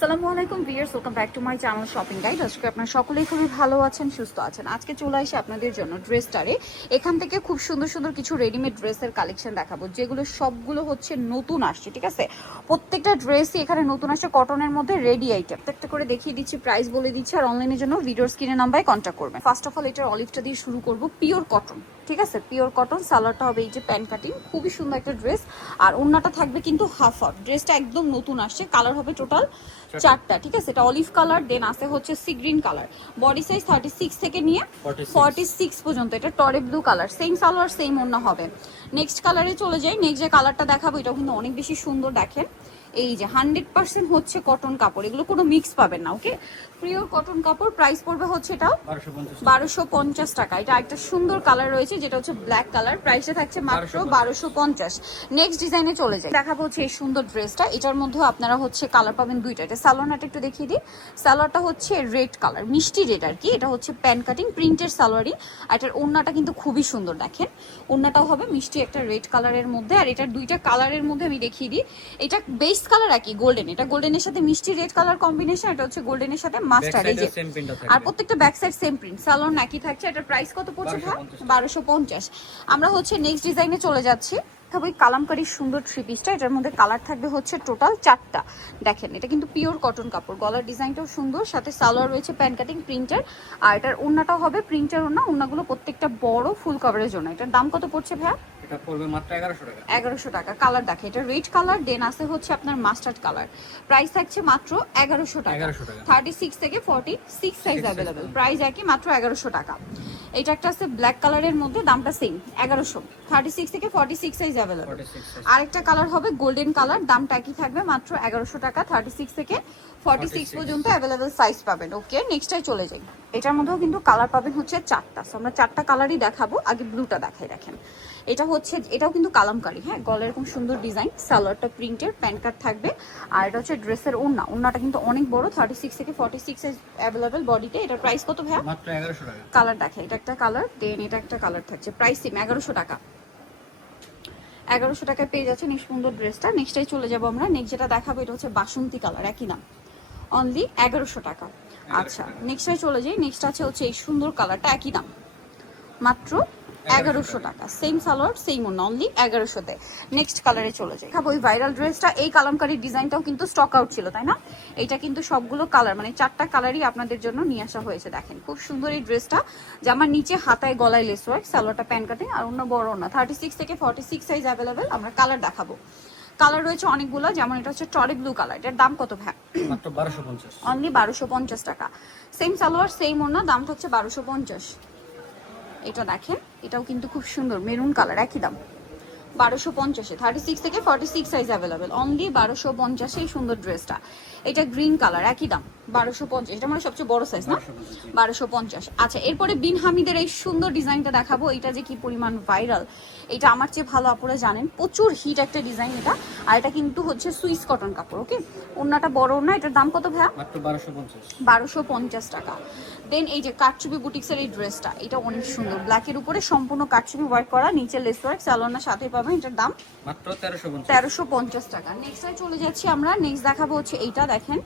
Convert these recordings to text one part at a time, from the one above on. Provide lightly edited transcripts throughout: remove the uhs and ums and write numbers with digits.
আসসালামু আলাইকুম viewers, welcome back to my channel shopping guide. আজকে আপনারা সকলেই খুবই ভালো আছেন, সুস্থ আছেন। আজকে চলে আসি আপনাদের জন্য ড্রেসটারে। এখান থেকে খুব সুন্দর সুন্দর কিছু রেডিমেড ড্রেসের কালেকশন দেখাবো, যেগুলো সবগুলো হচ্ছে নতুন আসছে। ঠিক আছে, প্রত্যেকটা ড্রেসই এখানে নতুন আসছে, কটনের মধ্যে রেডি আইটেম। একটা করে দেখিয়ে দিচ্ছি, প্রাইস বলে দিচ্ছি, আর অনলাইনের জন্য ভিডিওর স্ক্রিনে নাম্বারে কন্ট্যাক্ট করবেন। ফার্স্ট অফ অল এটার অলিভটা দিয়ে শুরু করব, পিওর কটন। ঠিক আছে, পিওর কটন। সালোয়ারটা হবে এই যে প্যান্ট কাটিং, খুবই সুন্দর একটা ড্রেস। আর ওড়নাটা থাকবে কিন্তু হাফ হাফ। ড্রেসটা একদম নতুন আসছে, কালার হবে টোটাল চারটা। ঠিক আছে, এটা অলিভ কালার, দেন আছে হচ্ছে sea green colour. Body size 36 থেকে নিয়ে 46 পর্যন্ত। এটা টরে blue colour, same salwar same ওড়না হবে। নেক্সট কালারে চলে যাই। নেক্সট যে কালারটা দেখাবো এটাও কিন্তু অনেক বেশি সুন্দর। দেখেন এই যে 100% হচ্ছে কটন কাপড়, এগুলো কোনো মিক্স পাবেন না। ওকে, পিওর কটন কাপড়। প্রাইস পড়বে হচ্ছে এটা 1250 টাকা। এটা একটা সুন্দর কালার রয়েছে যেটা হচ্ছে ব্ল্যাক কালার, প্রাইসে থাকছে মাত্র 1250। নেক্সট ডিজাইনে চলে যায়, দেখাবো হচ্ছে এই সুন্দর ড্রেসটা। এটার মধ্যে আপনারা হচ্ছে কালার পাবেন দুইটা। এটা সালোয়ারটা একটু দেখিয়ে দিই। সালোয়ারটা হচ্ছে রেড কালার, মিষ্টি রেড আর কি। এটা হচ্ছে প্যান কাটিং প্রিন্টের সালোয়ারই। আর এটার ওড়নাটা কিন্তু খুবই সুন্দর। দেখেন ওড়নাটাও হবে মিষ্টি একটা রেড কালারের মধ্যে। আর এটার দুইটা কালারের মধ্যে আমি দেখিয়ে দিই। এটা বেস কালার একই গোল্ডেন, এটা গোল্ডেনের সাথে মিষ্টি রেড কালার কম্বিনেশন। এটা হচ্ছে গোল্ডেনের সাথে মাস্টার্ড। এই যে আর প্রত্যেকটা back side same print, salwar একই থাকছে। এটার প্রাইস কত পড়ছে ভাই? 1250। আমরা হচ্ছে নেক্সট ডিজাইনে চলে যাচ্ছি। ওই কালামকারী সুন্দর থ্রি পিসটা, এটার মধ্যে কালার থাকবে হচ্ছে টোটাল চারটা। দেখেন এটা কিন্তু পিওর কটন কাপড়, গলার ডিজাইনটাও সুন্দর, সাথে সালোয়ার রয়েছে প্যান কাটিং প্রিন্টার। আর এটার ওড়নাটাও হবে প্রিন্টার ওড়না। ওড়নাগুলো প্রত্যেকটা বড় ফুল কভারের জন্য। এটার দাম কত পড়ছে ভাইয়া? এটা পড়বে মাত্র 1100 টাকা। 1100 টাকা। কালার দেখে এটা রেড কালার, দেন আছে হচ্ছে আপনার মাস্টার্ড কালার। প্রাইস থাকছে মাত্র 1100 টাকা। 36 থেকে 46 সাইজ अवेलेबल। প্রাইস একই, মাত্র 1100 টাকা। এটা একটা আছে ব্ল্যাক কালারের মধ্যে, দামটা সেম 1100। 36 থেকে 46 সাইজ अवेलेबल। আরেকটা কালার হবে গোল্ডেন কালার, দামটা একই থাকবে মাত্র 1100 টাকা। 36 থেকে 46 পর্যন্ত अवेलेबल সাইজ পাবেন। ওকে, নেক্সটটাই চলে যাই। এটার মধ্যেও কিন্তু কালার পাবেন হচ্ছে চারটা। সো আমরা চারটা কালারই দেখাবো। আগে ব্লুটা দেখাই। দেখেন এটা হচ্ছে, এটাও কিন্তু কালামকারী। হ্যাঁ, গলার এরকম সুন্দর ডিজাইন, সালোয়ারটা প্রিন্টের, প্যান্ট কাট থাকবে। আর এটা হচ্ছে ড্রেসের ওড়না। ওড়নাটা কিন্তু অনেক বড়, 36 থেকে 46 সাইজ अवेलेबल বডিতে। এটার প্রাইস কত ভাইয়া? মাত্র 1100 টাকা। কালার দেখে, এটা একটা কালার, দেন এটা একটা কালার থাকছে। প্রাইস সেম 1100 টাকা। 1100 টাকায় পেয়ে যাচ্ছেন এই সুন্দর ড্রেসটা। নেক্সটটাই চলে যাবো আমরা। নেক্সট যেটা দেখাবো এটা হচ্ছে বাসন্তী কালার, একই নাম, অনলি 1100 টাকা। আচ্ছা, নেক্সটটাই চলে যাই। নেক্সট আছে হচ্ছে এই সুন্দর কালারটা, একই দাম, মাত্র 1100 টাকা। সেম সালোয়ার সেম ওড়না, অনলি 1100-তে। নেক্সট কালারে চলে যাই। খাবো ওই ভাইরাল ড্রেসটা। এই কালামকারীর ডিজাইনটাও কিন্তু স্টক আউট ছিল, তাই না? এটা কিন্তু সবগুলো কালার, মানে চারটা কালারই আপনাদের জন্য নিয়ে আসা হয়েছে। দেখেন খুব সুন্দর এই ড্রেসটা। জামার নিচে হাতায় গলায় লেস ওয়ার্ক, সালোয়ারটা প্যান কাটিং, আর অন্য বড় না। 36 থেকে 46 সাইজ अवेलेबल। আমরা কালার দেখাবো। কালার রয়েছে অনেকগুলো, যেমন এটা হচ্ছে টরে ব্লু কালার। এটার দাম কত ভাই? মাত্র 1250। অনলি 1250 টাকা। সেম সালোয়ার সেম ওড়না, দামটা হচ্ছে 1250। এটা দেখেন, এটাও কিন্তু খুব সুন্দর মেরুন কালার, একই দাম 1250-এ। 36 থেকে 46 সাইজ अवेलेबल। অনলি 1250-এ এই সুন্দর ড্রেসটা। এটা গ্রিন কালার, একই দাম 1250। এটা মানে সবচেয়ে বড় সাইজ না? 1250। আচ্ছা, এরপরে বিন হামিদের এই সুন্দর ডিজাইনটা দেখাবো। এটা যে কি পরিমাণ ভাইরাল, এটা আমার চেয়ে ভালো আপনারা জানেন। প্রচুর হিট একটা ডিজাইন এটা। আর এটা কিন্তু হচ্ছে সুইস কটন কাপড়। ওকে, ওড়নাটা বড় ওড়না। এটার দাম কত ভাইয়া? মাত্র 1250। 1250 টাকা। দেন এই যে কাটচুপি বুটিক্সের এই ড্রেসটা, এটা অনেক সুন্দর, ব্ল্যাকের উপরে সম্পূর্ণ কাটচুপি ওয়ার্ক করা, নিচে লেস ওয়ার্ক, সালোয়ারের সাথে পাবেন। এটার দাম মাত্র 1350। 1350 টাকা। নেক্সটে চলে যাচ্ছি আমরা। নেক্সট দেখাবো হচ্ছে এইটা। দেখেন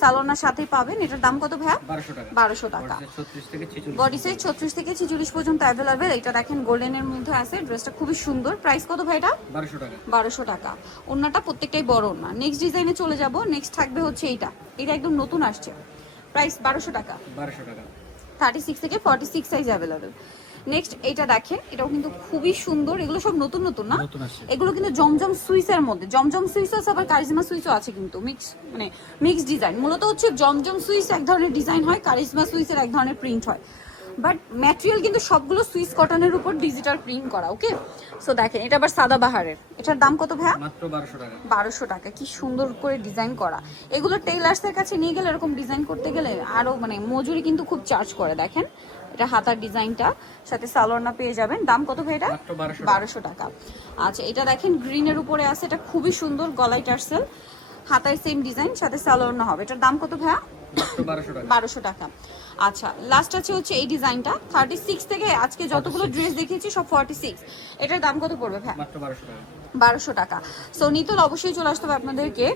সালোয়ারের সাথে পাবেন। এটার দাম কত ভাইয়া? 1200 টাকা। 1200 টাকা। 36 থেকে 46। বডি সাইজ 36 থেকে 46 পর্যন্ত अवेलेबल। এটা দেখেন গোল্ডেনের মধ্যে আছে, ড্রেসটা খুবই সুন্দর। প্রাইস কত ভাই এটা? 1200 টাকা। 1200 টাকা। ওড়নাটা প্রত্যেকটাই বড় ওড়না। নেক্সট ডিজাইনে চলে যাব। নেক্সট থাকবে হচ্ছে এইটা। এটা একদম নতুন আসছে। প্রাইস 1200 টাকা। 1200 টাকা। 36 থেকে 46 সাইজ अवेलेबल। নেক্সট এটা দেখেন, এটাও কিন্তু খুবই সুন্দর। এগুলো সব নতুন নতুন না? নতুন আসছে। এগুলো কিন্তু জমজম সুইসের মধ্যে, জমজম সুইস আছে, আবার কারিজমা সুইসও আছে কিন্তু মিক্স, মানে মিক্স ডিজাইন। মূলত হচ্ছে জমজম সুইস এক ধরনের ডিজাইন হয়, কারিজমা সুইসের এক ধরনের প্রিন্ট হয়। বাট ম্যাটেরিয়াল কিন্তু সবগুলো সুইস কটনের উপর ডিজিটাল প্রিন্ট করা। ওকে, সো দেখেন এটা আবার সাদা বাহারের। এটার দাম কত ভাইয়া? মাত্র 1200 টাকা। 1200 টাকা। কি সুন্দর করে ডিজাইন করা। এগুলো টেইলার্সের কাছে নিয়ে গেলে, এরকম ডিজাইন করতে গেলে আরো মানে মজুরি কিন্তু খুব চার্জ করে। দেখেন এটা হাতার ডিজাইনটা, সাথে সালোয়ার পেয়ে যাবেন। দাম কত ভাই এটা? মাত্র 1200 টাকা। 1200 টাকা। আচ্ছা, এটা দেখেন গ্রিনের উপরে আছে, এটা খুবই সুন্দর, গলায় টার্সেল, হাতায় সেম ডিজাইন, সাথে সালোয়ার হবে। এটার দাম কত ভাইয়া? মাত্র 1200 টাকা। 1200 টাকা। আচ্ছা, লাস্ট আছে হচ্ছে এই ডিজাইনটা। 36 থেকে আজকে যতগুলো ড্রেস দেখিয়েছি সব 46। এটার দাম কত পড়বে ভাই? মাত্র 1200 টাকা। 1200 টাকা। সো নিতল অবশ্যই চলে আসতে হবে আপনাদেরকে